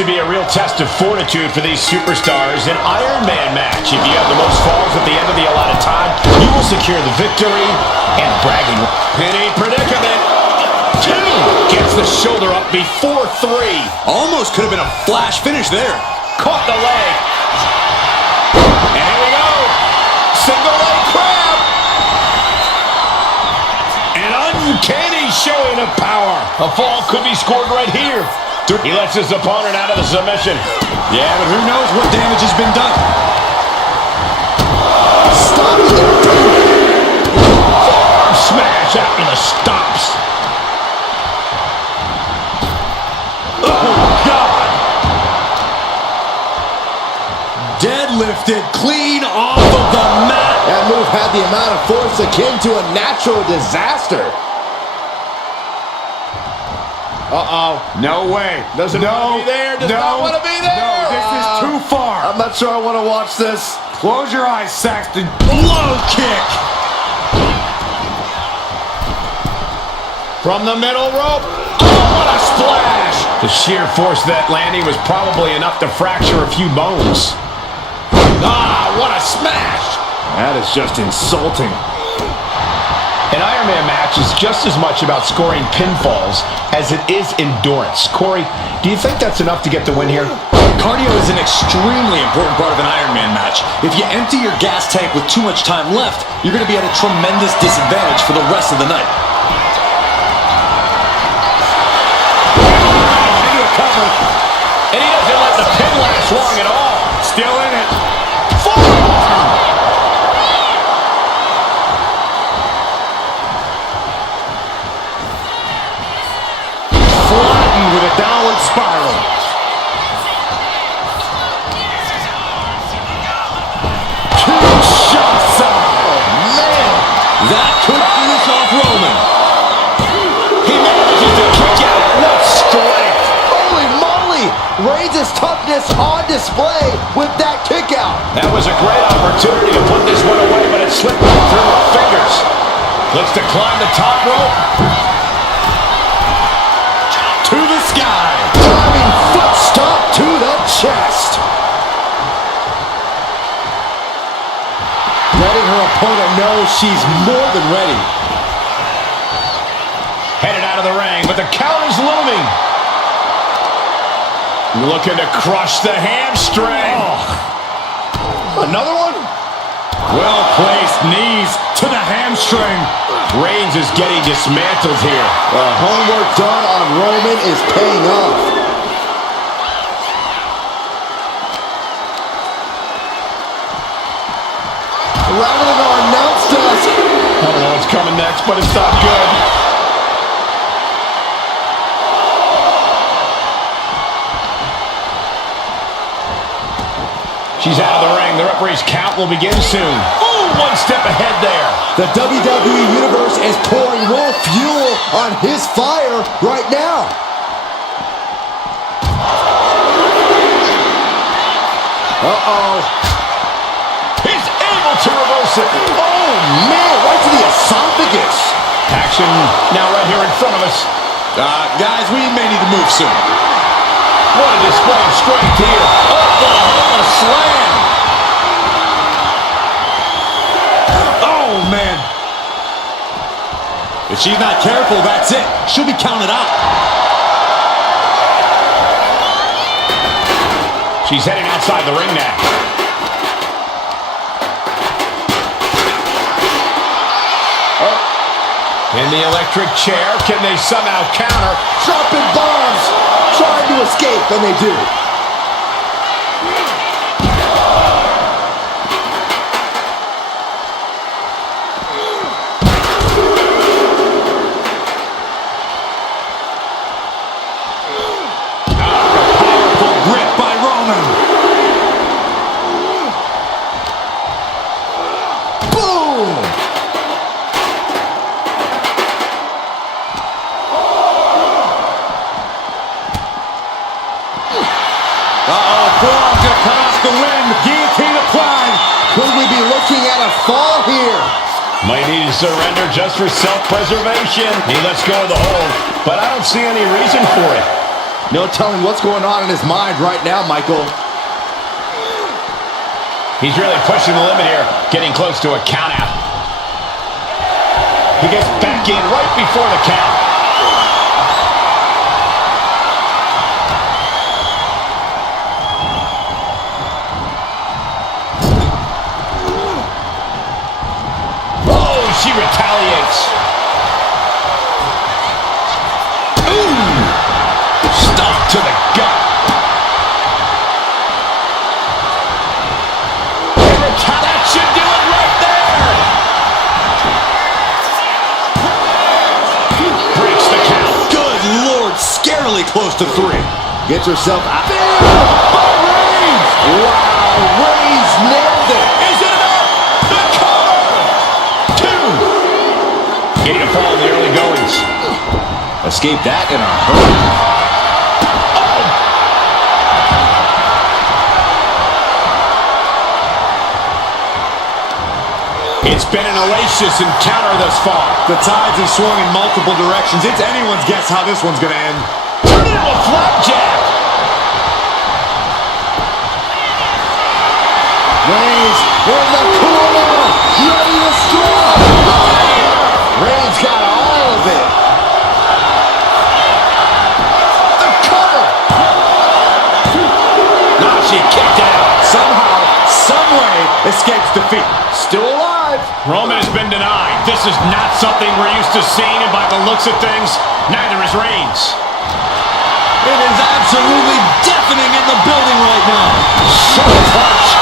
should be a real test of fortitude for these superstars. An Iron Man match. If you have the most falls at the end of the allotted time, you will secure the victory and bragging. Pinning predicament. 2. Gets the shoulder up before 3. Almost could have been a flash finish there. Caught the leg. And here we go. Single leg crab. An uncanny showing of power. A fall could be scored right here. He lets his opponent out of the submission. Yeah, but who knows what damage has been done. Stop it. Forearm smash after the stops. Oh, God. Deadlifted clean off of the mat. That move had the amount of force akin to a natural disaster. Uh-oh. No way. Doesn't want to be there. Does not want to be there. No, this is too far. I'm not sure I want to watch this. Close your eyes, Saxton. Low kick. From the middle rope. Oh, what a splash. The sheer force of that landing was probably enough to fracture a few bones. Ah, what a smash. That is just insulting. An Iron Man match is just as much about scoring pinfalls as it is endurance. Corey, do you think that's enough to get the win here? Cardio is an extremely important part of an Iron Man match. If you empty your gas tank with too much time left, you're going to be at a tremendous disadvantage for the rest of the night. Into a cover. And he doesn't let the pin last long at all. Still in it. Forearm. With a downward spiral. Kinshasa! Oh, man! That could finish off Roman. He manages to kick out. What strength! Holy moly! Reigns' toughness on display with that kick out. That was a great opportunity to put this one away, but it slipped right through her fingers. Looks to climb the top rope. To the sky. Diving foot stomp to the chest. Letting her opponent know she's more than ready. Headed out of the ring, but the count is looming. Looking to crush the hamstring. Oh. Another one? Well-placed knees to the hamstring. Reigns is getting dismantled here. The homework done on Roman is paying off. Rattling our announce desk. I don't know what's coming next, but it's not good. She's out of the ring. The referee's count will begin soon. Ooh, one step ahead there. The WWE Universe is pouring more fuel on his fire right now. Uh-oh. He's able to reverse it. Oh, man, right to the esophagus. Action now right here in front of us. Guys, we may need to move soon. What a display of strength here. Oh, the slam. Oh, man. If she's not careful, that's it. She'll be counted out. She's heading outside the ring now. In the electric chair, can they somehow counter? Dropping bombs, trying to escape, and they do. Powerful grip by Roman. Boom! Forearm gonna cut off the wind. Guillotine applied. Could we be looking at a fall here? Might need to surrender just for self-preservation. He lets go of the hold, but I don't see any reason for it. No telling what's going on in his mind right now, Michael. He's really pushing the limit here, getting close to a count out. He gets back in right before the count. Oh, she retaliates. Ooh! Stuffed to the gut. That should do it right there. Breaks the count. Good Lord, scarily close to 3. Gets herself out. By Reigns! Wow, Reigns nailed it. Is it enough? The cover. 2. Getting a fall in the early goings. Escaped that in a hurry. It's been an hellacious encounter thus far. The tides have swung in multiple directions. It's anyone's guess how this one's going to end. Turn it into a flapjack. Reigns in the corner, ready to strike. Reigns got all of it. The cover. No, she kicked it out. Somehow, someway, escapes defeat. Still alive. Roman has been denied. This is not something we're used to seeing, and by the looks of things, neither is Reigns. It is absolutely deafening in the building right now. Short touch.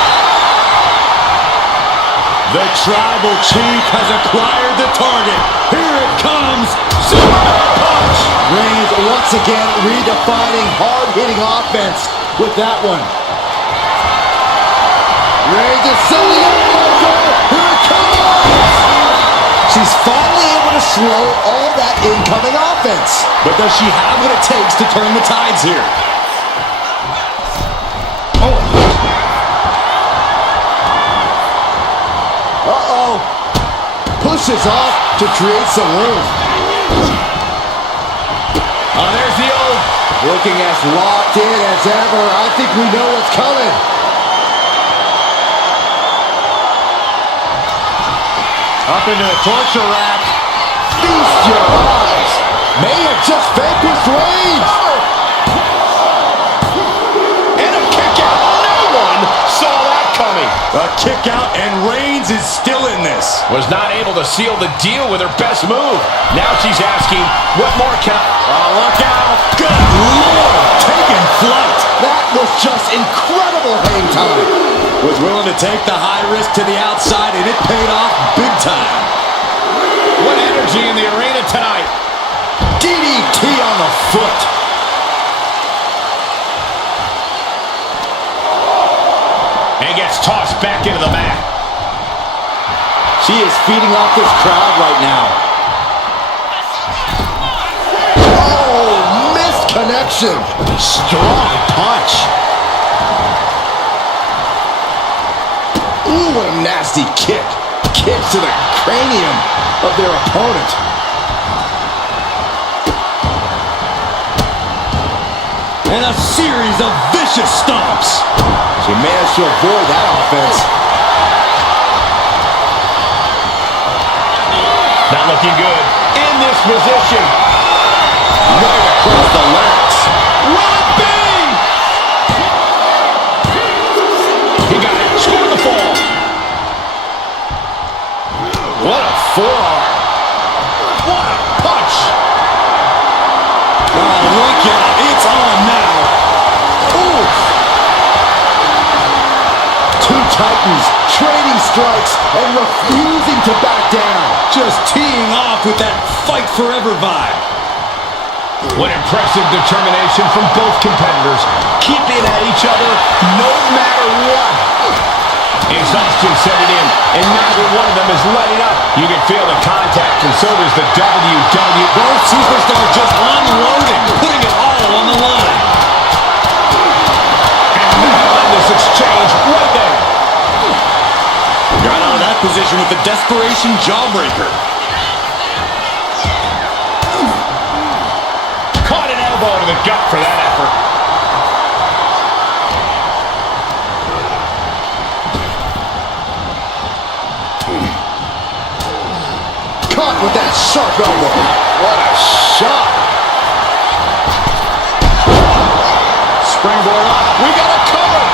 The tribal chief has acquired the target. Here it comes. Superman punch. Reigns once again redefining hard-hitting offense with that one. Reigns is setting up Michael. Here it comes. She's finally able to slow all that incoming offense. But does she have what it takes to turn the tides here? Uh-oh. Pushes off to create some room. Oh, there's the old. Looking as locked in as ever. I think we know what's coming. Up into the torture rack. Feast your eyes. May have just vanquished Reigns. And a kick out. No one saw that coming. A kick out, and Reigns is still in this. Was not able to seal the deal with her best move. Now she's asking, what more can I... Oh, look out. Good Lord. Taking flight. That was just incredible hang time. Was willing to take the high risk to the outside, and it paid off big time. What energy in the arena tonight. DDT on the foot. And gets tossed back into the mat. She is feeding off this crowd right now. Oh, missed connection. Strong punch. Ooh, what a nasty kick. Kicks to the cranium of their opponent. And a series of vicious stomps. She managed to avoid that offense. Not looking good. In this position. Right across the larynx. Will it be? He got it. Scored the fall. What a forearm. What a punch. Oh, look out. It's on now. Ooh. Two titans trading strikes and refusing to back down. Just teeing off with that fight forever vibe. What impressive determination from both competitors. Keeping at each other no matter what. Exhaustion setting in, and neither one of them is letting up. You can feel the contact, and so does the WWE. Both superstars just unloading, putting it all on the line. And now in this exchange right there. Got out of that position with the desperation jawbreaker. Caught an elbow to the gut for that effort. effort. Caught with that sharp elbow. What a shot. Springboard up. We got a cover.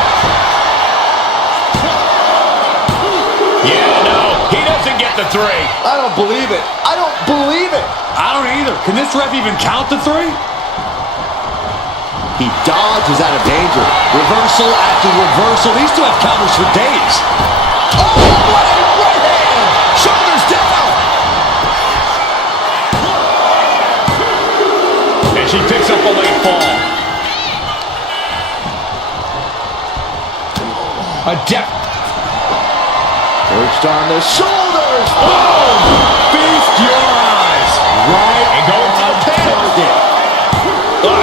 Yeah, no, he doesn't get the 3. I don't believe it. I don't believe it. I don't either. Can this ref even count the 3? He dodges out of danger. Reversal after reversal. These two have counters for days. Oh, what a right hand. Shoulders down. And she picks up a late fall. A depth. Perched on the shoulders. Boom! Feast your eyes. Right And going to the pin. target.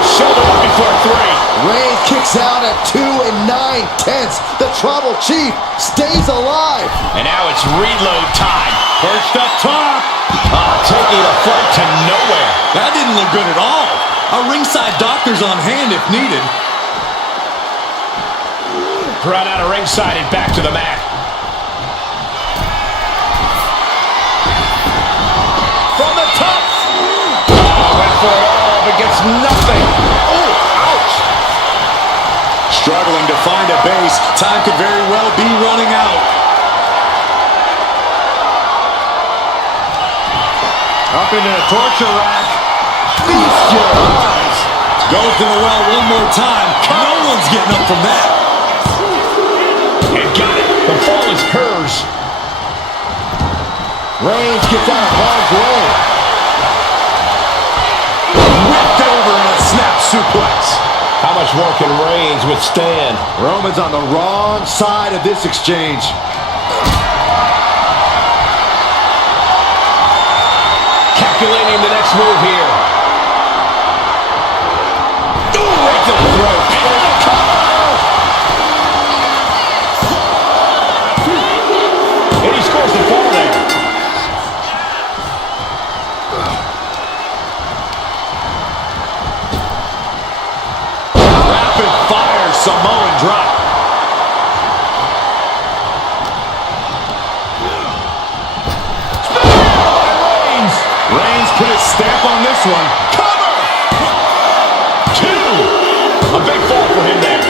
Shoulder up before 3. Reigns kicks out at 2 9/10. The Tribal Chief stays alive. And now it's reload time. Perched up top. Taking a flight to nowhere. That didn't look good at all. A ringside doctor's on hand if needed. Brought out of ringside and back to the mat. From the top. Went for it all, but gets nothing. Oh, ouch. Struggling to find a base. Time could very well be running out. Up into the torture rack. Feast your eyes. Goes to the well one more time. No one's getting up from that. And got it. The fall is hers. Reigns gets out of harm's way. Whipped over in a snap suplex. How much more can Reigns withstand? Roman's on the wrong side of this exchange. Calculating the next move here. Ooh, right to the throat. And he scores the fall there. Rapid fire Samoan drop. Reigns put his stamp on this one. Cover! 2. A big fall for him there.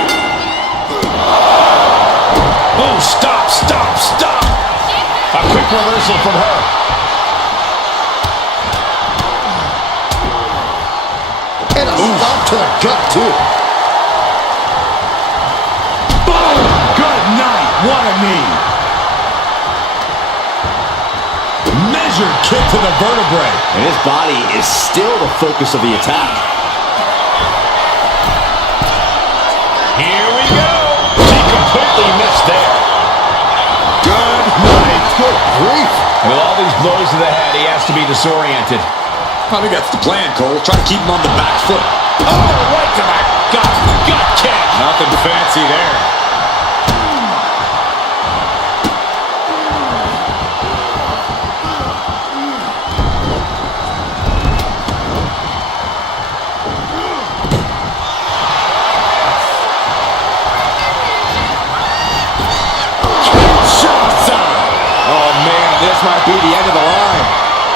Oh, stop, stop, stop. A quick reversal from her. And a stop to the gut, too. Boom! Good night. What a knee. Measured kick to the vertebrae. And his body is still the focus of the attack. Here we go. She completely missed there. Good night. Good grief. With all these blows to the head, he has to be disoriented. I think that's the plan, Cole. Try to keep him on the back foot. Oh, right to the gut. Gut kick. Nothing fancy there. This might be the end of the line.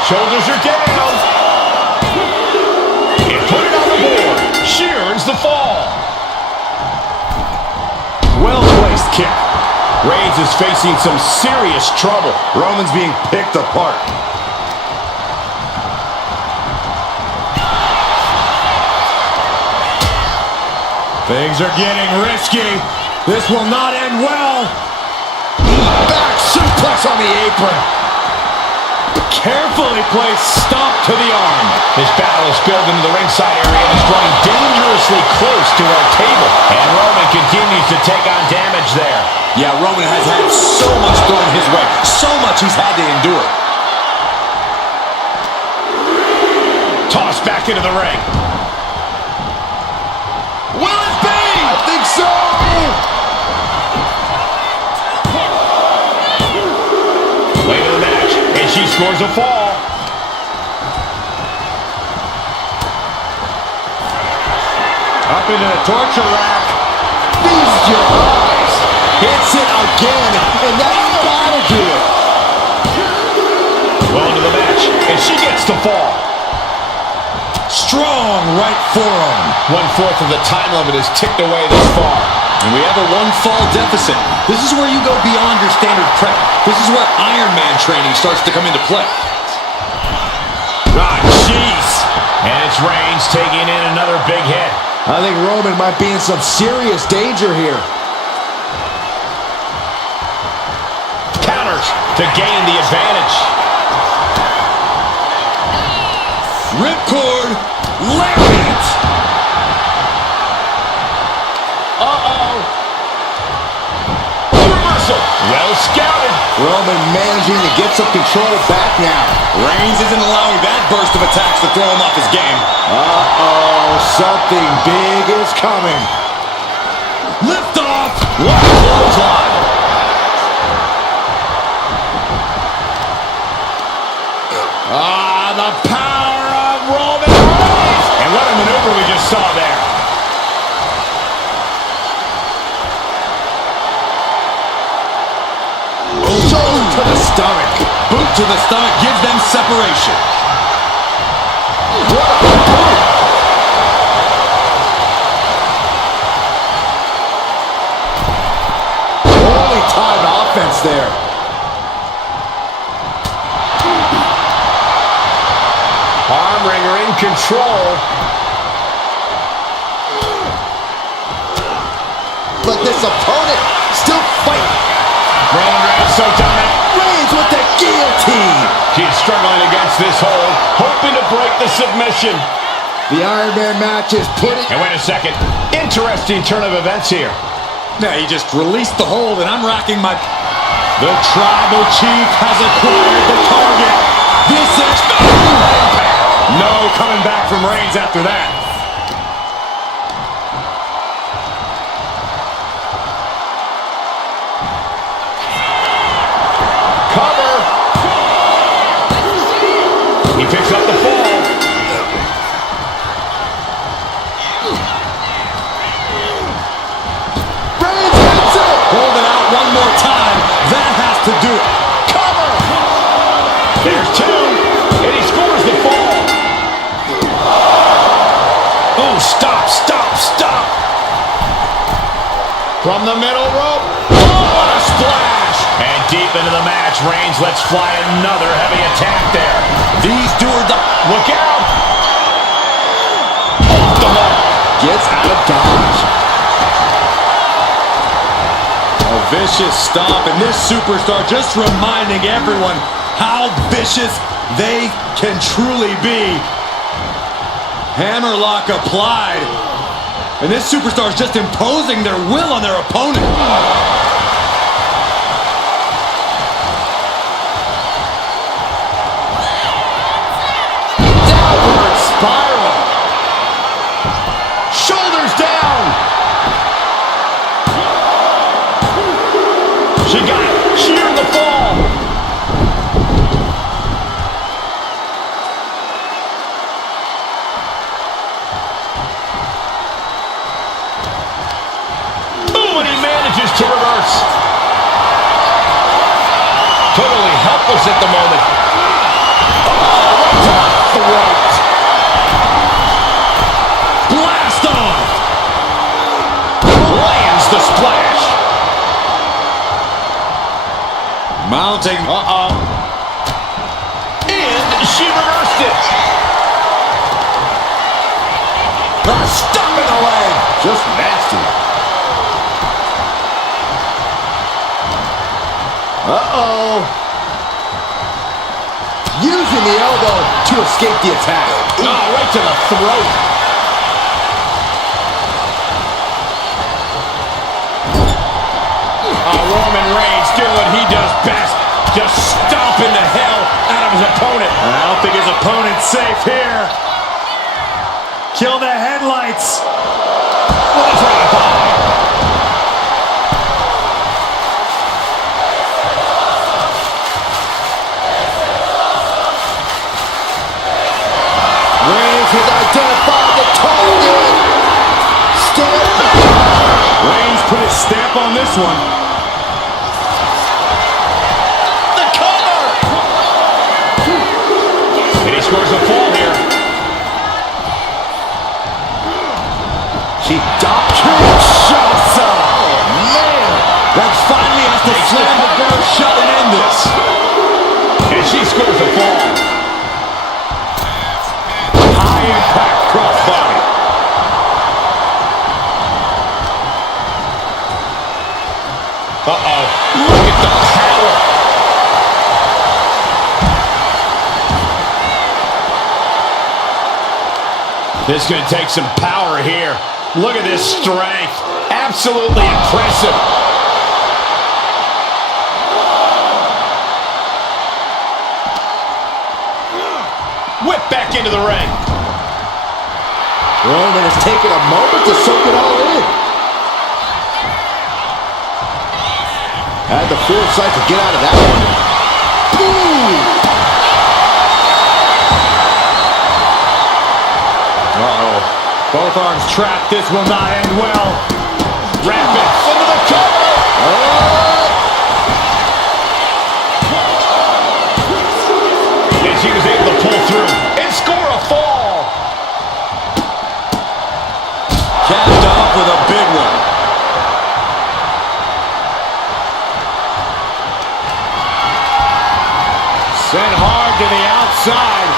Shoulders are down. And put it on the board. She earns the fall. Well-placed kick. Reigns is facing some serious trouble. Roman's being picked apart. Things are getting risky. This will not end well. Back suplex on the apron. Carefully placed stomp to the arm. This battle is spilled into the ringside area and is drawing dangerously close to our table. And Roman continues to take on damage there. Yeah, Roman has had so much thrown his way. So much he's had to endure. Tossed back into the ring. Will it be? I think so. Late in the match, and she scores a fall. Up Step into the torture rack. Feast your eyes. Hits it again, and that's gotta do it. Well into the match, and she gets the fall. Strong right forearm. 1/4 of the time limit is ticked away this far. And we have a one-fall deficit. This is where you go beyond your standard prep. This is where Iron Man training starts to come into play. Ah, jeez. And it's Reigns taking in another big hit. I think Roman might be in some serious danger here. Counters to gain the advantage. Ripcord. Lariat. Reversal. Well scouted. Roman managing to get some control back now. Reigns isn't allowing that burst of attacks to throw him off his game. Something big is coming. Lift off. What a clothesline. The power of Roman Reigns. And what a maneuver we just saw there. Shoulder to the stomach. Boot to the stomach gives them separation. What a boot. Holy time offense there. Arm wringer in control. But this opponent still fighting. Roman Reigns so dominant. Reigns with the guillotine. He's struggling against this hold, hoping to break the submission. The Iron Man match is putting... And wait a second. Interesting turn of events here. Now he just released the hold, and I'm racking my... The Tribal Chief has acquired the target. This is... No coming back from Reigns after that. Cover. He picks up the fall. Reigns hits it. Hold it out one more time. That has to do it. Cover. There's two. And he scores the fall. Oh, stop, stop, stop. From the middle rope. Oh, what a splash. And deep into the match, Reigns lets fly another heavy attack there. These do or die. Look out. Off the mark. Gets out of dodge. A vicious stomp, and this superstar just reminding everyone how vicious they can truly be. Hammerlock applied. And this superstar is just imposing their will on their opponent. Downward spiral. Shoulders down. She got it. Sheared the fall. Boom, and he manages to reverse. Totally helpless at the moment. Oh, right to the throat. Blast off! Lands the splash. Mounting. And she reversed it. Stuck in the leg. Just nasty. Using the elbow to escape the attack. Oh, right to the throat. Roman Reigns doing what he does best. Just stomping the hell out of his opponent. I don't think his opponent's safe here. Kill the headlights. With a drive-by. Reigns has identified the target. stamp on this one. The cover! And he scores a fall here. She Kinshasa. Oh, man. That finally has to slam the door shut and end this. And she scores a fall. High impact crossbody. Uh-oh. Look at the power. This is going to take some power here. Look at this strength. Absolutely impressive. Whip back into the ring. Roman has taken a moment to soak it all in. Had the foresight to get out of that one. Boom! Uh-oh. Both arms trapped. This will not end well. Rapid into the cover. And she was able to pull through and score a fall. Capped off with a big one. Sent hard to the outside.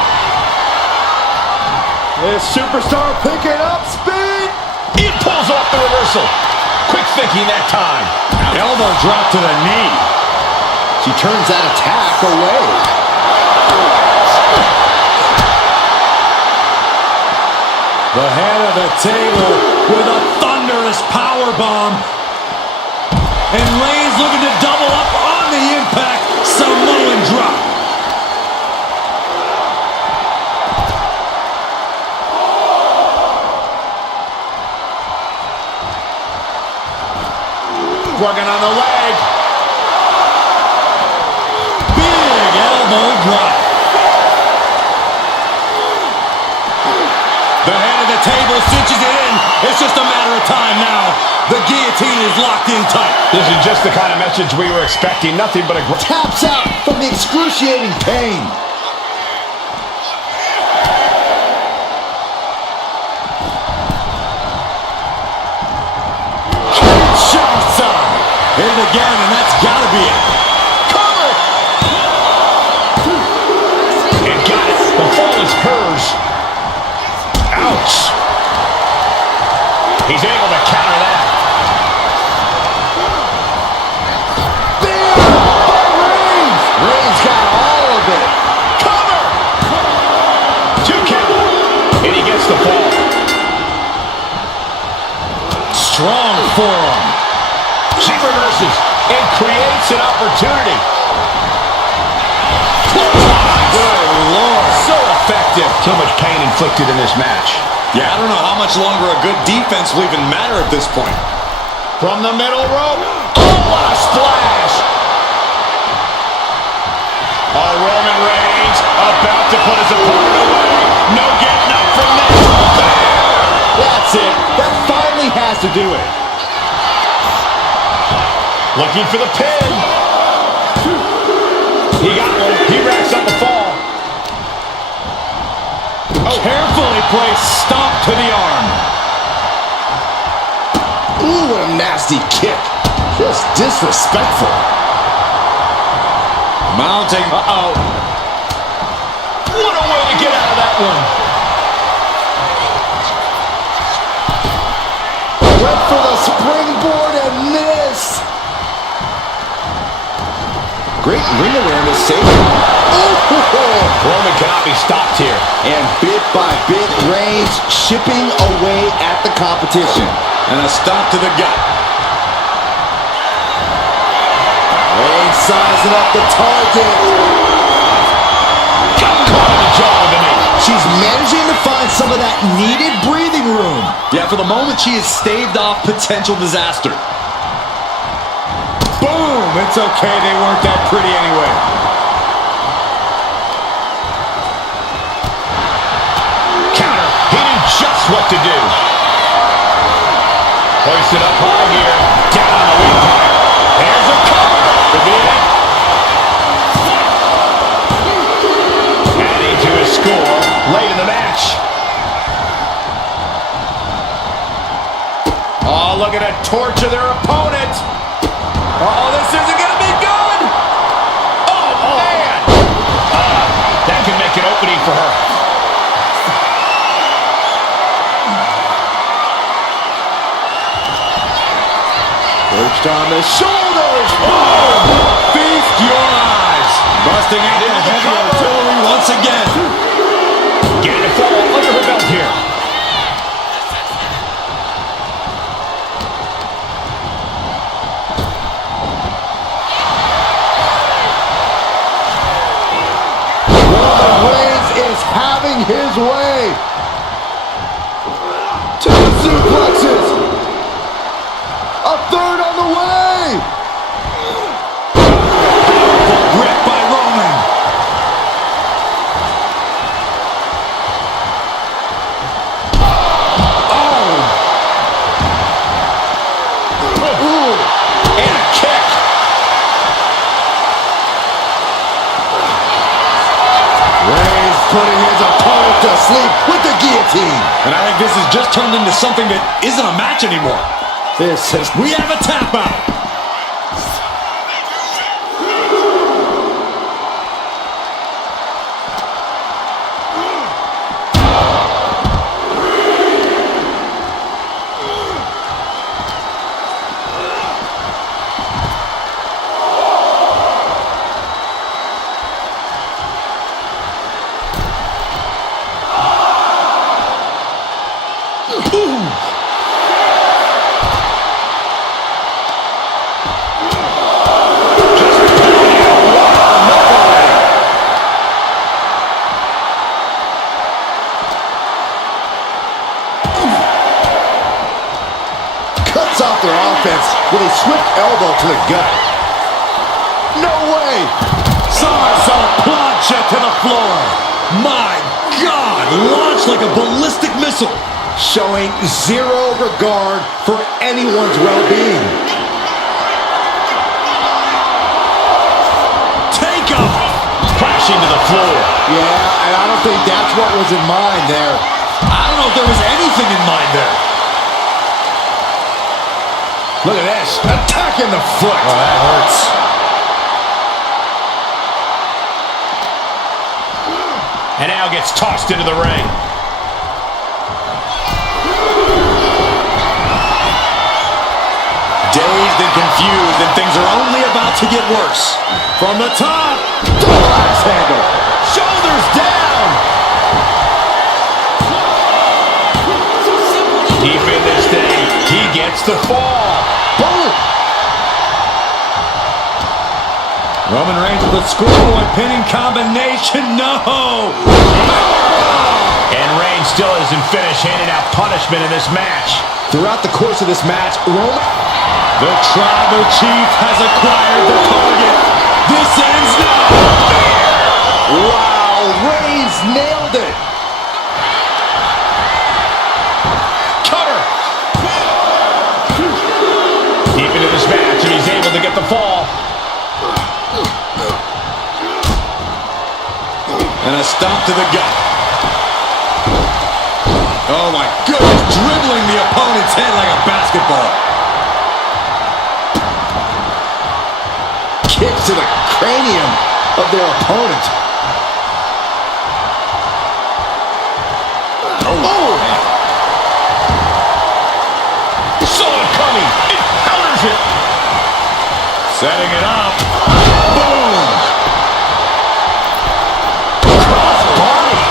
This superstar picking up speed. It pulls off the reversal. Quick thinking that time. Elbow drop to the knee. She turns that attack away. The head of the table with a thunderous power bomb. And Reigns looking to double up on the impact. Samoan drop. Working on the leg. Big elbow drop. The head of the table cinches it in. It's just a matter of time now. The guillotine is locked in tight. This is just the kind of message we were expecting. Nothing but a Taps out from the excruciating pain. Kinshasa. Hit it again, and that's got to be it. cover. And got it. The fall is hers. Ouch. He's able to counter that. Reigns got all of it. Cover. 2 count. And he gets the fall. Strong forearm. She reverses and creates an opportunity. Good Lord. So effective. So much pain inflicted in this match. Yeah, I don't know how much longer a good defense will even matter at this point. From the middle rope. Oh, what a splash. Oh, Roman Reigns about to put his opponent away. No getting up from this. That's it. That finally has to do it. Looking for the pin. He got one. He racks up a fall. Oh. Carefully placed stomp to the arm. Ooh, what a nasty kick. Just disrespectful. Mounting. Uh-oh. What a way to get out of that one. Went for the springboard and missed. Great ring awareness saving. Roman cannot be stopped here. And bit by bit, Reigns chipping away at the competition. And a stomp to the gut. Reigns sizing up the target. Got caught in the jaw with the knee. She's managing to find some of that needed breathing room. Yeah, for the moment, she has staved off potential disaster. Boom! It's okay, they weren't that pretty anyway. Counter. He knew just what to do. Hoisted up high here. Down torture their opponent. Oh, this isn't going to be good. Oh, man. That can make an opening for her. Perched on the shoulders. Oh! Feast your eyes. Busting out the heavy artillery once again. Getting a fall under her belt here. Roman Reigns is having his way. Two suplexes. A third on the way. Grip by Roman. And a kick. Reigns putting his opponent to sleep with the guillotine. And I think this has just turned into something that isn't a match anymore. We have a tap out. Cuts off their offense with a swift elbow to the gut. No way! Sara plancha to the floor. My God, launched like a ballistic missile. Showing zero regard for anyone's well-being. Take off. Crashing to the floor. Yeah, and I don't think that's what was in mind there. I don't know if there was anything in mind there. Look at this. Attacking the foot. Oh, that hurts. And now gets tossed into the ring. Dazed and confused, and things are only about to get worse. From the top. Double axe handle. Shoulders down. Deep in this thing. He gets the fall. Boom. Roman Reigns with a schoolboy pinning combination. No. And Reigns still isn't finished handing out punishment in this match. Throughout the course of this match, The Tribal Chief has acquired the target. This ends now. wow, Reigns nailed it. Cutter. Deep into this match, and he's able to get the fall. And a stomp to the gut. Oh my goodness, dribbling the opponent's head like a basketball. Kicks to the cranium of their opponent. Oh! Saw it coming. It counters it. Setting it up. Boom. Cross body.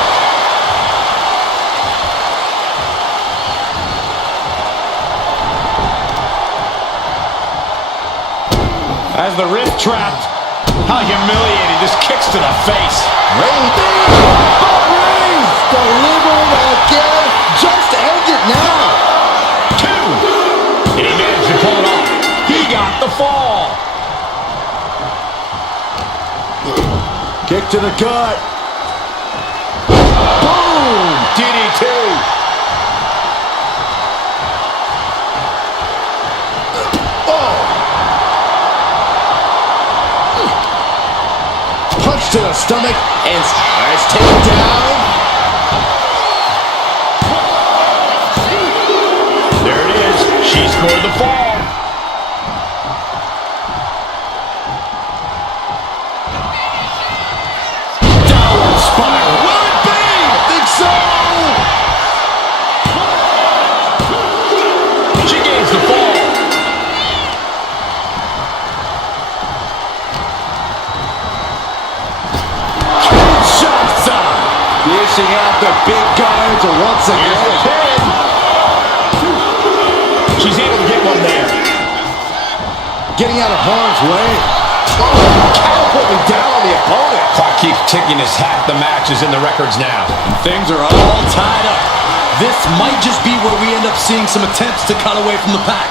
As the wrist trapped. How humiliating. Just kicks to the face. Reigns delivering again. Just end it now. Two. And he managed to pull it off. He got the fall. Kick to the gut. Boom! DDT. Punch to the stomach and nice takedown. There it is. She scored the fall. Downward spiral. Will it be? I think so. She gains the fall. Kinshasa dishing out the big guns once Here's the again. pin. She's able to get one there. Getting out of harm's way. Oh, catapulting down on the opponent. Clock keeps ticking as half the match is in the records now. And things are all tied up. This might just be where we end up seeing some attempts to cut away from the pack.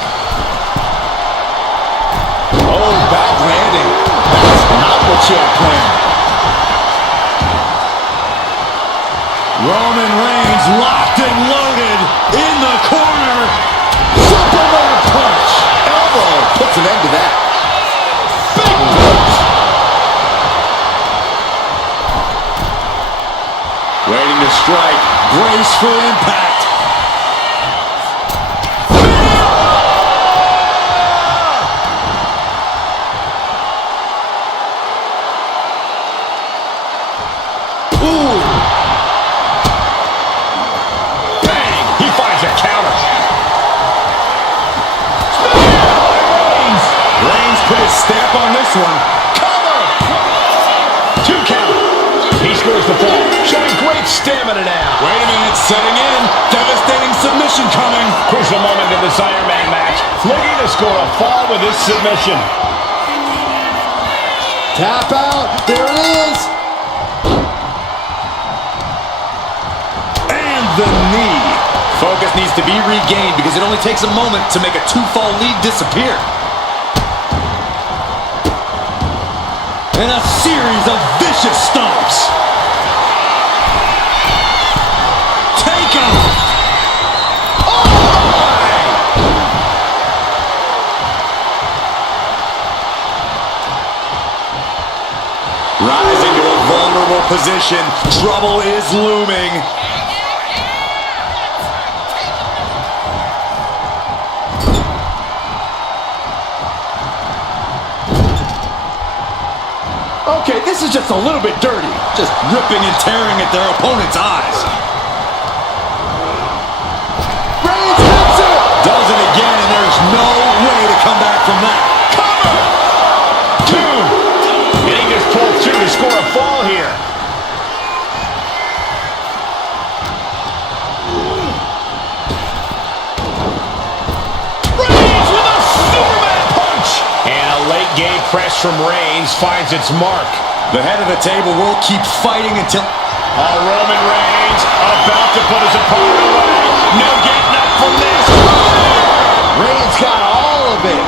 Oh, bad landing. That's not what you had planned. Roman Reigns locked and loaded in the corner. Superman punch. Elbow puts an end to that. Big punch. Waiting to strike. Brace for impact. Ooh. Bang! He finds a counter. Reigns put his stamp on this one. Cover! 2 count. He scores the fall, showing great stamina now. Wait a minute, setting in. Devastating submission coming. Crucial moment in this Iron Man match. Looking to score a fall with this submission. Tap out. There it is. And the knee. Focus needs to be regained because it only takes a moment to make a 2-fall lead disappear. And a series of vicious stomps. Take him. Rising to a vulnerable position. Trouble is looming. Okay, this is just a little bit dirty. Just ripping and tearing at their opponent's eyes. Reigns hits it. Does it again, and there's no way to come back from that. Cover! 2. And he just pulled through to score a fall here. Reigns with a Superman punch! And a late game press from Reigns finds its mark. The head of the table will keep fighting until... Roman Reigns about to put his opponent away. No getting up from this. Reigns got all of it.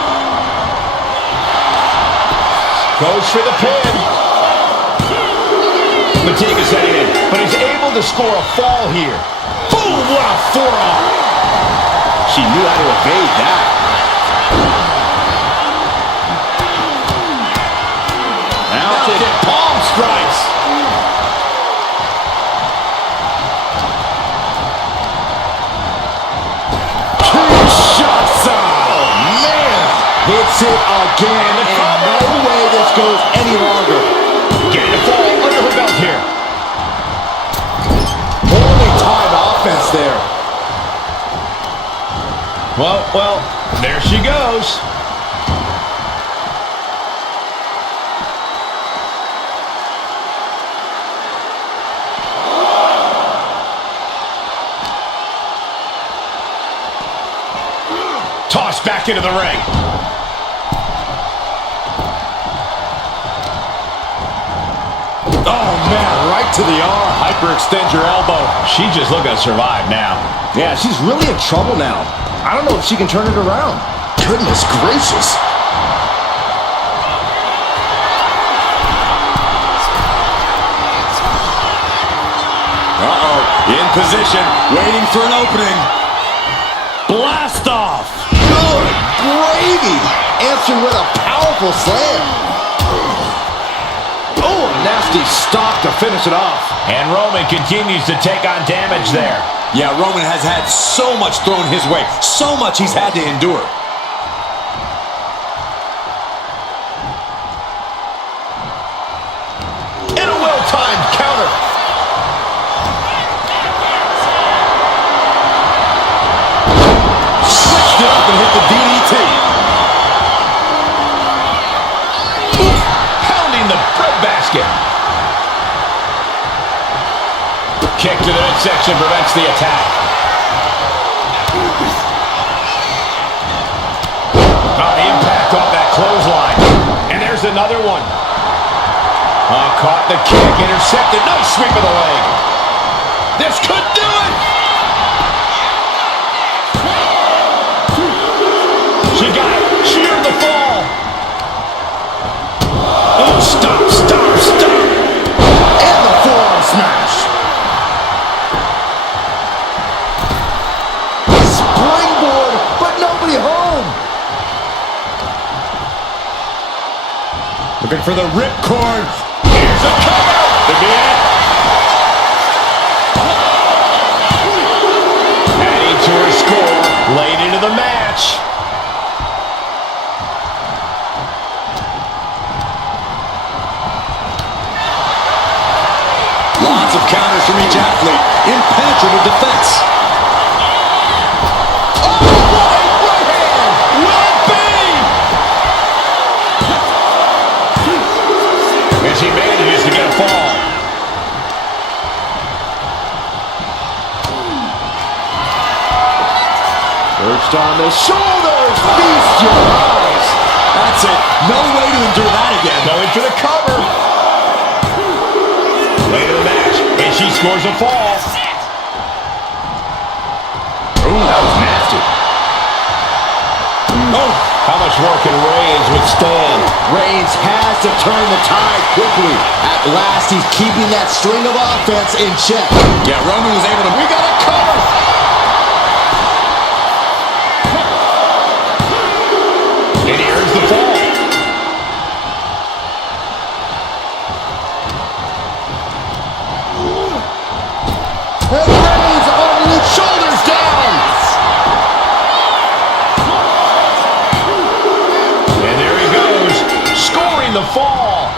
Goes for the pin. Fatigue is setting in, but he's able to score a fall here. Boom, what a forearm. She knew how to evade that. Mounted palm strikes. Kinshasa. Oh, man. Hits it again, and no way this goes any longer. Getting a fall under her belt here. Poorly timed offense there. Well, there she goes. Tossed back into the ring. Oh, man, right to the arm. Hyperextend your elbow. She's just looking to survive now. Yeah, she's really in trouble now. I don't know if she can turn it around. Goodness gracious. Uh-oh. In position, waiting for an opening. Blast off. Good gravy. Answering with a powerful slam. Oh, a nasty nasty stop to finish it off. And Roman continues to take on damage there. Yeah, Roman has had so much thrown his way. So much he's had to endure. And a well-timed counter. Switched it up and hit the DDT. Pounding the breadbasket. Kick to the midsection prevents the attack. Oh, the impact off that clothesline. And there's another one. Oh, caught the kick, intercepted. Nice sweep of the leg. This could do it. She got it. Sheared the fall. Oh, stop, stop, stop. And the forearm smash. Springboard, but nobody home. Looking for the ripcord. Here's a cover. Could be it. Adding to her score late into the match. Lots of counters from each athlete. Impenetrable defense. Oh, right hand. Will it be? And she manages to get a fall. Perched on the shoulders. Feast your eyes. That's it. No way to endure that again. Going for the cover. Late in the match, and she scores a fall. Ooh, that was nasty. Oh, how much more can Reigns withstand? Reigns has to turn the tide quickly. At last, he's keeping that string of offense in check. Yeah, Roman was able to... We got a cover. And here's the fall. And Reigns on the shoulders down. And there he goes, scoring the fall.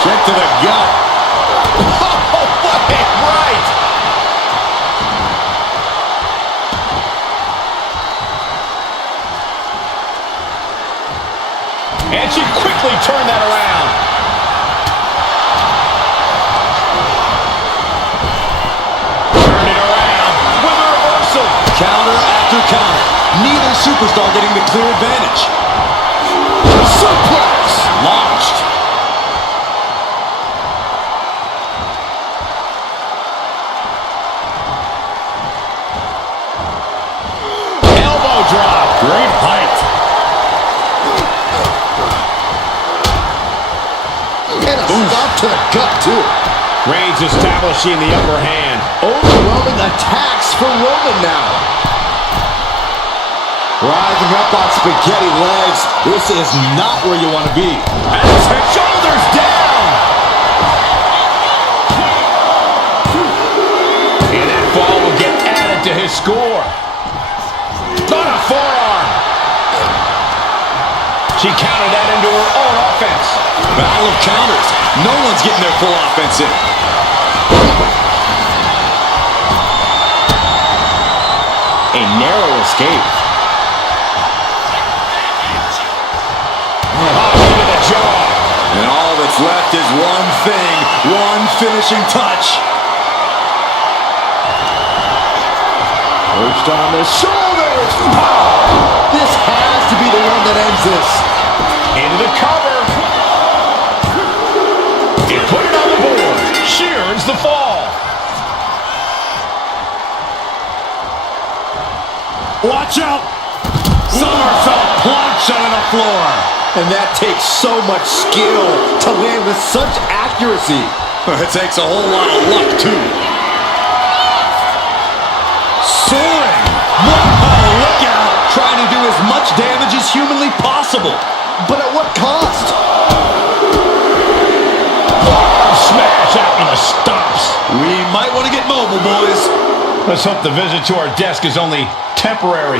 Kick to the gut. Right. And she quickly turned that around. Turned it around with a reversal. Counter after counter. Neither superstar getting the clear advantage. Suplex. Launched. Elbow drop. Great height. And a stop to the gut, too. Reigns establishing the upper hand. Overwhelming attacks for Roman now. Rising up on spaghetti legs. This is not where you want to be. And his head shoulders down. And that fall will get added to his score. On a forearm. She countered that into her own offense. Battle of counters. No one's getting their full offense in. A narrow escape. Into the jaw. And all that's left is one thing, one finishing touch. Perched on the shoulders. This has to be the one that ends this. Into the cover. He put it on the board. She earns the fall. Watch out! Somersault plunge on the floor. And that takes so much skill to land with such accuracy. It takes a whole lot of luck, too. Soaring. Whoa, look out. Trying to do as much much damage as humanly possible. But at what cost? Smash out in the stomps. We might want to get mobile, boys. Let's hope the visit to our desk is only temporary.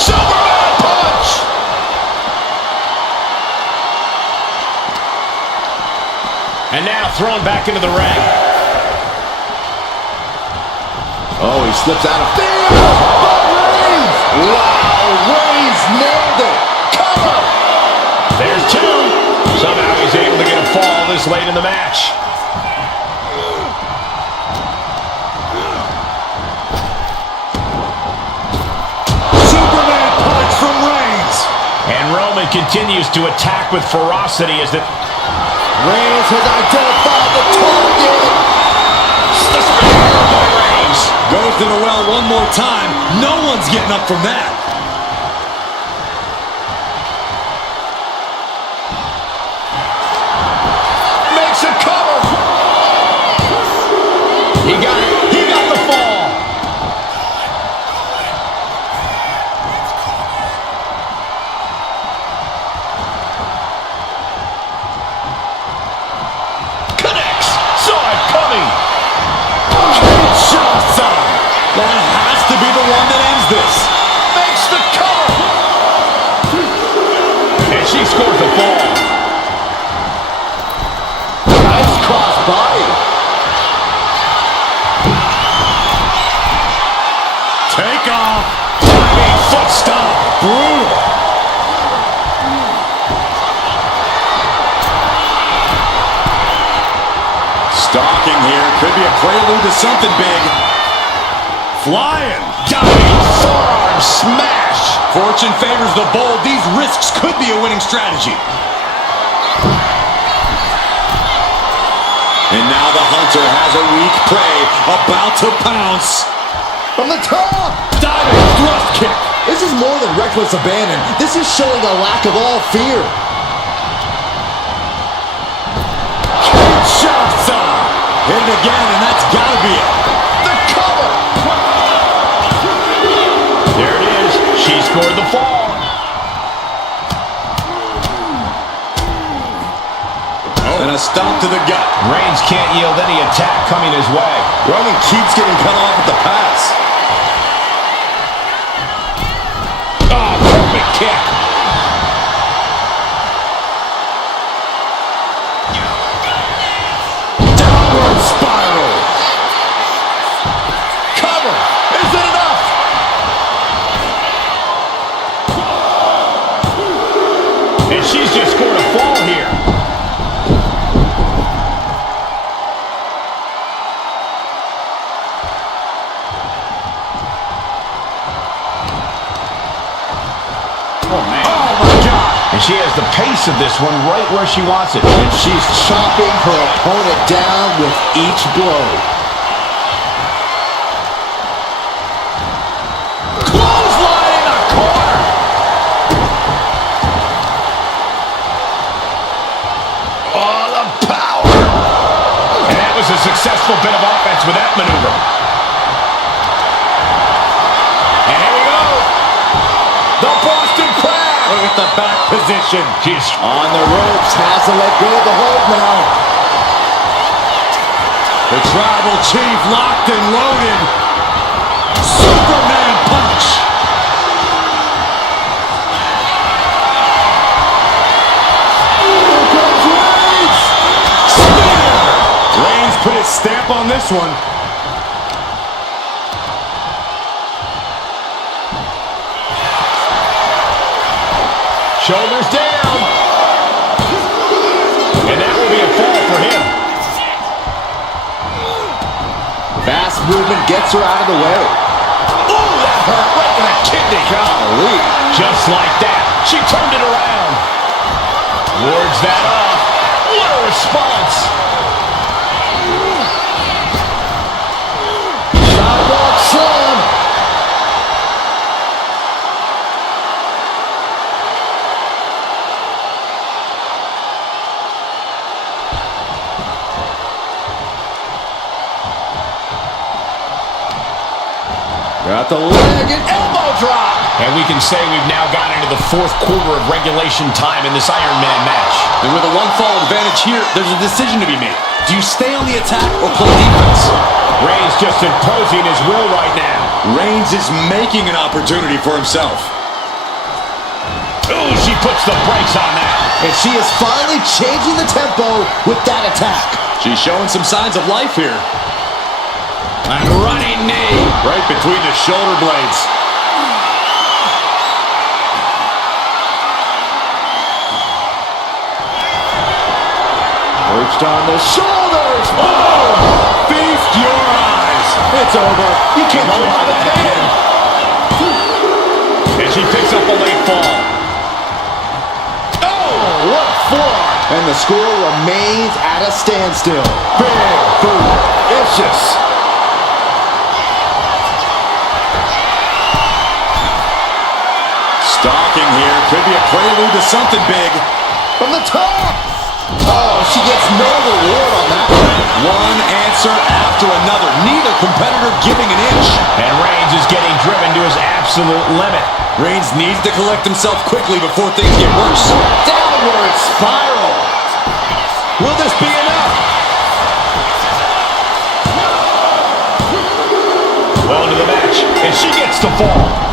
Superman punch! And now thrown back into the ring. Oh, he slips out of fear. But Reigns! Wow, Reigns nailed it. Cover! There's two. Somehow he's able to get a fall this late in the match. Superman punch from Reigns. And Roman continues to attack with ferocity as the... Reigns has identified the target. The spear by Reigns. Goes to the well one more time. No one's getting up from that. Makes a cover. He got it. He got the fall. Connects. Saw it coming. That has to be the one that ends this. Makes the cover. And she scores the fall. Nice cross body. Take off. Big foot stomp. Brutal. Stalking here. Could be a prelude to something big. Flying. Diving forearm smash. Fortune favors the bold. These risks could be a winning strategy. And now the hunter has a weak prey about to pounce. From the top. Diving thrust kick. This is more than reckless abandon. This is showing a lack of all fear. Kinshasa. Hit it again, and that's gotta be it. The cover. There it is. She scored the fall. And a stomp to the gut. Reigns can't yield any attack coming his way. Roman keeps getting cut off at the pass. Oh, perfect kick. Downward spiral. Cover. Is it enough? And she's just scored a fall here. Oh, man. Oh, my God. And she has the pace of this one right where she wants it. And she's chopping her opponent down with each blow. Clothesline in the corner. Oh, the power. And that was a successful bit of offense with that maneuver. And here we go. The Boston Crab. Look at the back position. She's On the ropes, has to let go of the hold now. The Tribal Chief locked and loaded. Superman punch. Here comes Reigns. Reigns put his stamp on this one. shoulders down. And that will be a fall for him. Fast movement gets her out of the way. Ooh, that hurt right in the kidney. Golly. Just like that, she turned it around. Wards that off. What a response. Sidewalk slam. Got the leg and elbow drop. And we can say we've now gotten into the fourth quarter of regulation time in this Iron Man match. And with a one-fall advantage here, there's a decision to be made. Do you stay on the attack or play defense? Reigns just imposing his will right now. Reigns is making an opportunity for himself. Ooh, she puts the brakes on that. And she is finally changing the tempo with that attack. She's showing some signs of life here. And running knee. Right between the shoulder blades. Perched on the shoulders. Oh! Feast your eyes. It's over. You can't go by the pin. And she picks up a late fall. Oh, what a forearm. And the score remains at a standstill. Big boot. Vicious. Stalking here. Could be a prelude to something big. From the top. Oh, she gets no reward on that one. One answer after another. Neither competitor giving an inch. And Reigns is getting driven to his absolute limit. Reigns needs to collect himself quickly before things get worse. Downward spiral. Will this be enough? Well into the match, and she gets the fall.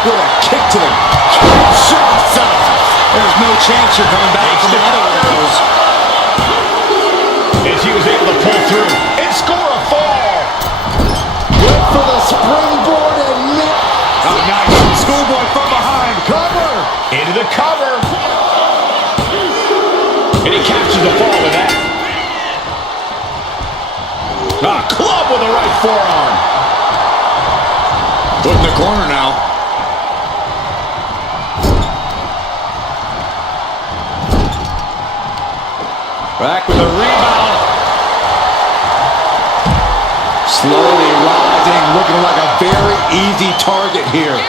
With a kick to the There's no chance you're coming back from another one of those. And she was able to pull through and score a fall. Went for the springboard and missed. Oh, nice. Schoolboy from behind. Cover. Into the cover. And he captures the fall with that. A club with the right forearm. Put in the corner now. Back with a rebound. Slowly rising, looking like a very easy target here.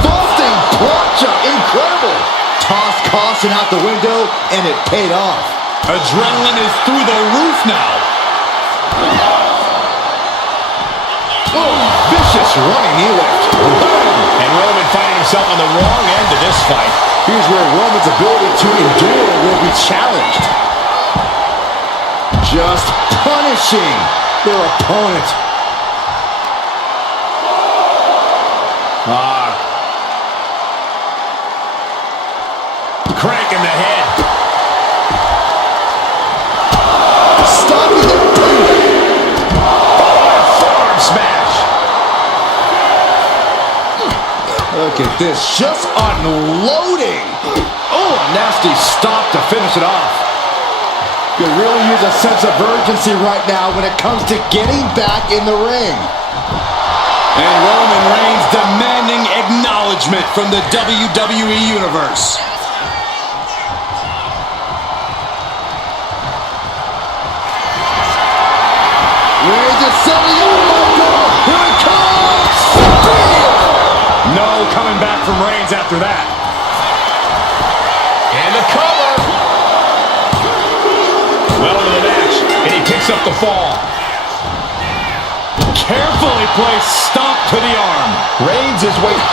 Vaulting plancha, incredible. Toss caution out the window, and it paid off. Adrenaline is through the roof now. Oh, vicious running knee lift. And Roman finding himself on the wrong end of this fight. Here's where Roman's ability to endure will be challenged. Just punishing their opponent. Cranking the head. Stopping the boot. Forearm smash. Look at this, just unloading. Oh, a nasty stop to finish it off. Could really use a sense of urgency right now when it comes to getting back in the ring. And Roman Reigns demanding acknowledgement from the WWE Universe. Reigns is setting up. Here it comes. No coming back from Reigns after that. And the cover. Well into the match, and he picks up the fall. Carefully placed stomp to the arm. Reigns is waiting.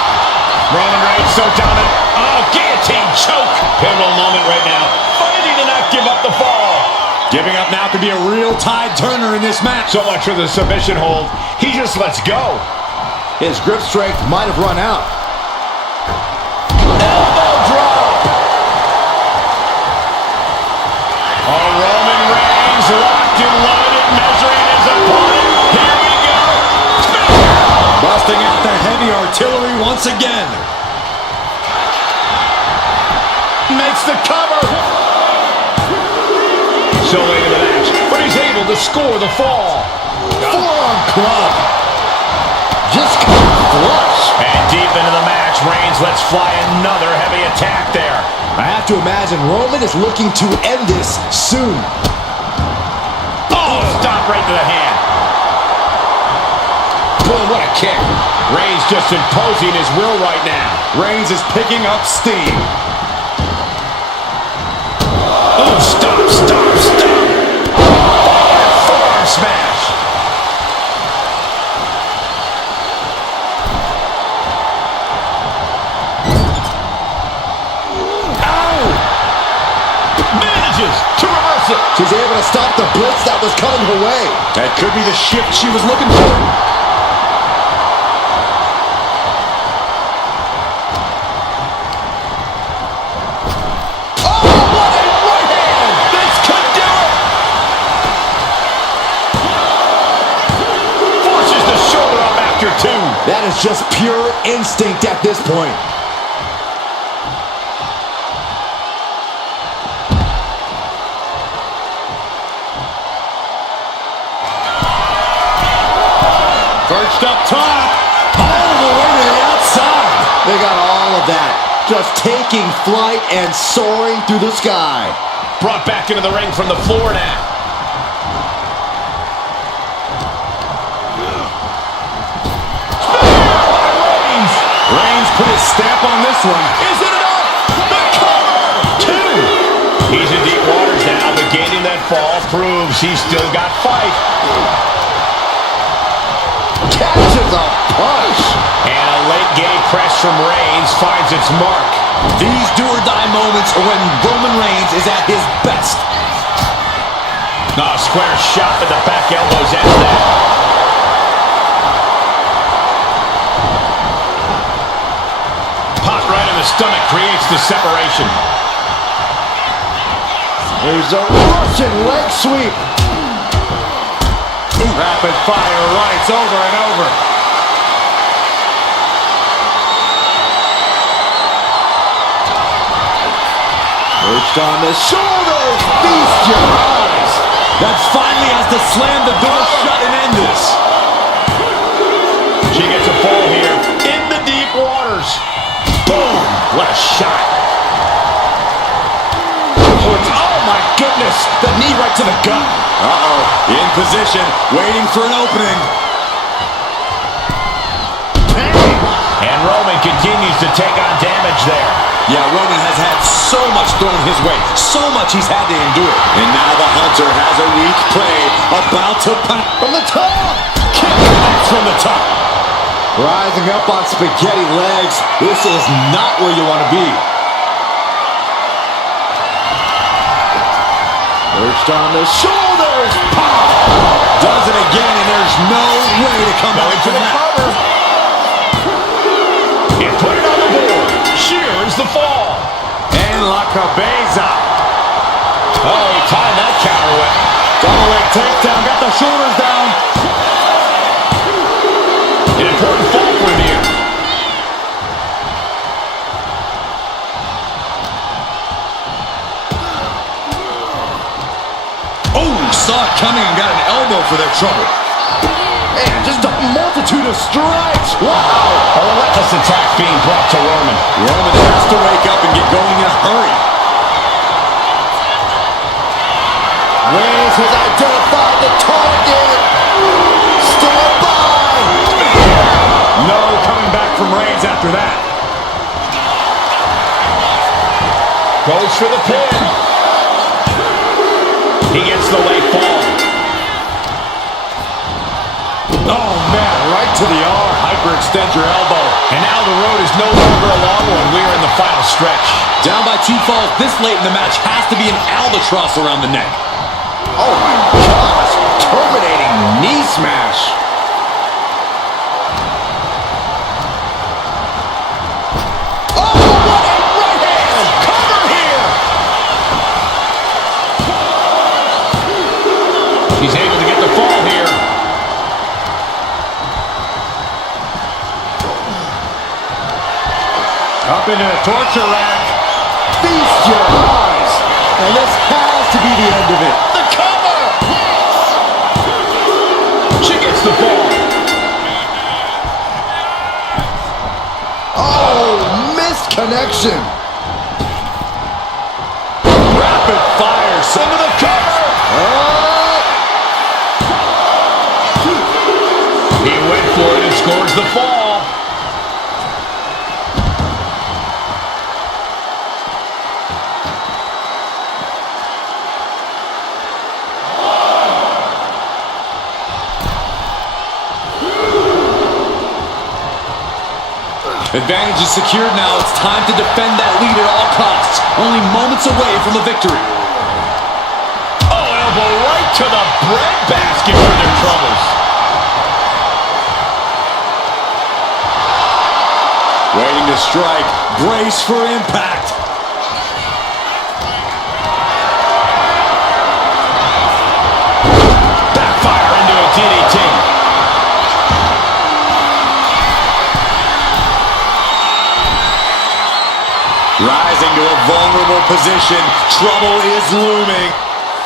Roman Reigns so dominant. Oh, guillotine choke. Pivotal moment right now. Fighting to not give up the fall. Giving up now could be a real tide turner in this match. So much for the submission hold. He just lets go. His grip strength might have run out. Elbow drop. Oh, Roman Reigns locked and loaded, measuring his opponent. Here we go. Busting out the heavy artillery once again. Makes the cover. So late in the match, but he's able to score the fall. Forearm club. just comes flush. And deep into the match, Reigns lets fly another heavy attack there. I have to imagine Roman is looking to end this soon. Oh, stop right to the hand. Boom, what a kick. Reigns just imposing his will right now. Reigns is picking up steam. Oh, stop, stop, stop. Forearm smash. Ow! Manages to reverse it. She's able to stop the blitz that was coming her way. That could be the shift she was looking for. That is just pure instinct at this point. Perched up top. All the way to the outside. They got all of that. Just taking flight and soaring through the sky. Brought back into the ring from the floor now. Reigns put his stamp on this one. Is it enough? The cover! Two! He's in deep waters now, but gaining that fall proves he's still got fight. Catches a punch. And a late game press from Reigns finds its mark. These do-or-die moments are when Roman Reigns is at his best. Square shot with the back elbows after that. Stomach creates the separation. There's a Russian leg sweep. Rapid fire rights over and over. Perched on the shoulders. Feast your eyes. That finally has to slam the door shut and end this. She gets a fall here in the deep waters. Boom! What a shot. Oh my goodness. The knee right to the gut. Uh-oh. In position, waiting for an opening. And Roman continues to take on damage there. Yeah, Roman has had so much thrown his way. So much he's had to endure. And now the Hunter has a weak prey about to pop From the top. kick connects from the top. Rising up on spaghetti legs. This is not where you want to be. Perched on the shoulders. Pop. Does it again, and there's no way to come back from that. Cover. And put it on the board. Shears the fall. And La Cabeza. Oh, he timed that counter with. Double leg takedown, got the shoulders down. An important fall for him here. Oh, saw it coming and got an elbow for their trouble. And just a multitude of strikes. Wow. A relentless attack being brought to Roman. Roman has to wake up and get going in a hurry. Reigns has identified the target. Stand by. No coming back from Reigns after that. Goes for the pin. He gets the late fall. Oh, man, right to the arm. Hyperextend your elbow. And now the road is no longer a long one. We are in the final stretch. Down by 2 falls this late in the match has to be an albatross around the neck. Oh my gosh. Terminating knee smash. Oh, what a right hand. Cover here. He's able to get the fall here. Up into the torture rack. Feast your eyes. And this has to be the end of it. The cover. She gets the fall. connection. Rapid fire. Into the cover. He went for it and scores the fall. Advantage is secured now. It's time to defend that lead at all costs. Only moments away from a victory. Oh, elbow right to the breadbasket for their troubles. Waiting to strike. Brace for impact. Backfire into a DDT. Rising to a vulnerable position. Trouble is looming.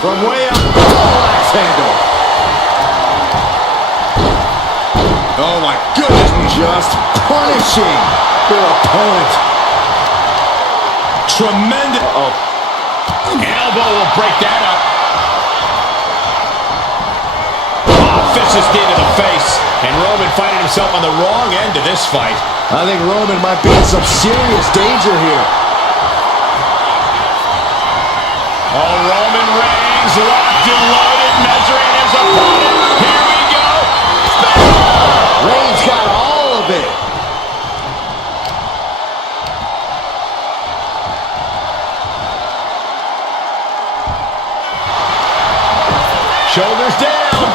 From way up, axe handle. Oh my goodness. Just punishing their opponent. Tremendous. Elbow will break that up. Oh, vicious knee to the face. And Roman finding himself on the wrong end of this fight. I think Roman might be in some serious danger here. Oh, Roman Reigns locked and loaded, measuring his opponent. Here we go. Reigns got all of it. Shoulders down.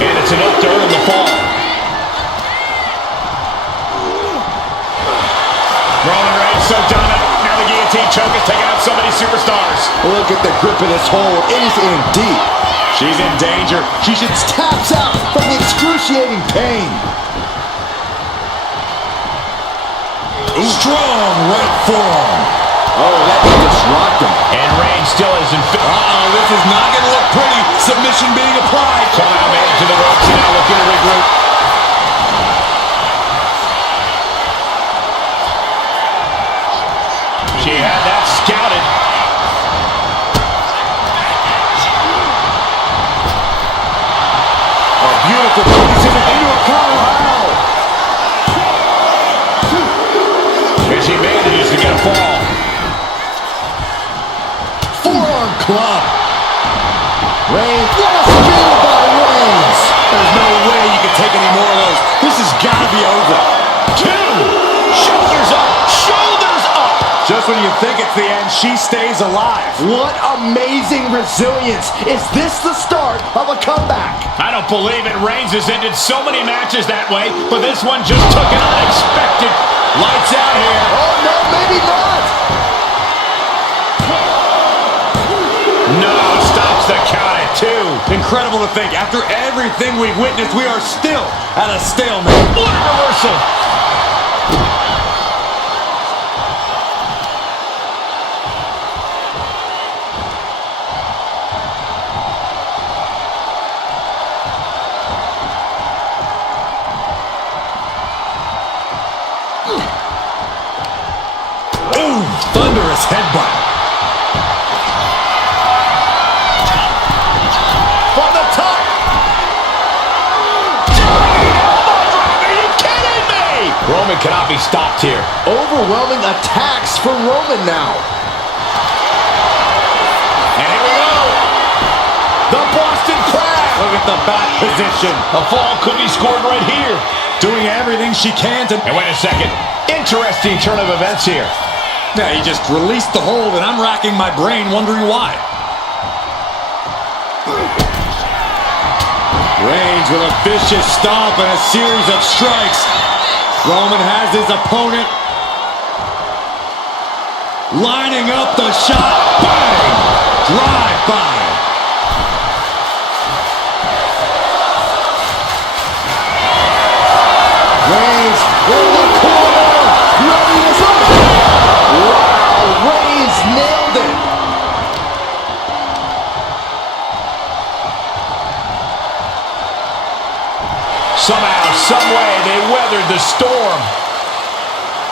And it's enough to earn the fall. Roman Reigns so dominant. Now the guillotine choke is taking out so many superstars. Look at the grip in his hold. It is in deep. She's in danger. She should Taps out from the excruciating pain. strong right forearm. Oh, that can just rocked him. And Reigns still isn't fit. Uh-oh, this is not going to look pretty. Submission being applied. Somehow made it to the ropes and now looking to regroup. She had that scouted. A beautiful position into a cover. And she manages to get a fall. Forearm club. Reigns. What a spear by Reigns. There's no way you can take any more of those. This has got to be over. 2. Shoulders up. Shoulders up. Just when you think it's the end, she stays alive. What amazing resilience. Is this the start of a comeback? I don't believe it. Reigns has ended so many matches that way, but this one just took an unexpected lights out here. Oh, no, maybe not. No, stops the count at 2. Incredible to think. After everything we've witnessed, we are still at a stalemate. What a reversal. Ooh, thunderous headbutt. From the top. Are you kidding me? Roman cannot be stopped here. Overwhelming attacks for Roman now. And here we go. The Boston Crab. Look at the back position. A fall could be scored right here. Doing everything she can to... And wait a second. Interesting turn of events here. Yeah, he just released the hold, and I'm racking my brain wondering why. Reigns with a vicious stomp and a series of strikes. Roman has his opponent lining up the shot. Bang! Drive by. Reigns in the corner. Ready to submit. Wow, Reigns nailed it. Somehow, some way, they weathered the storm.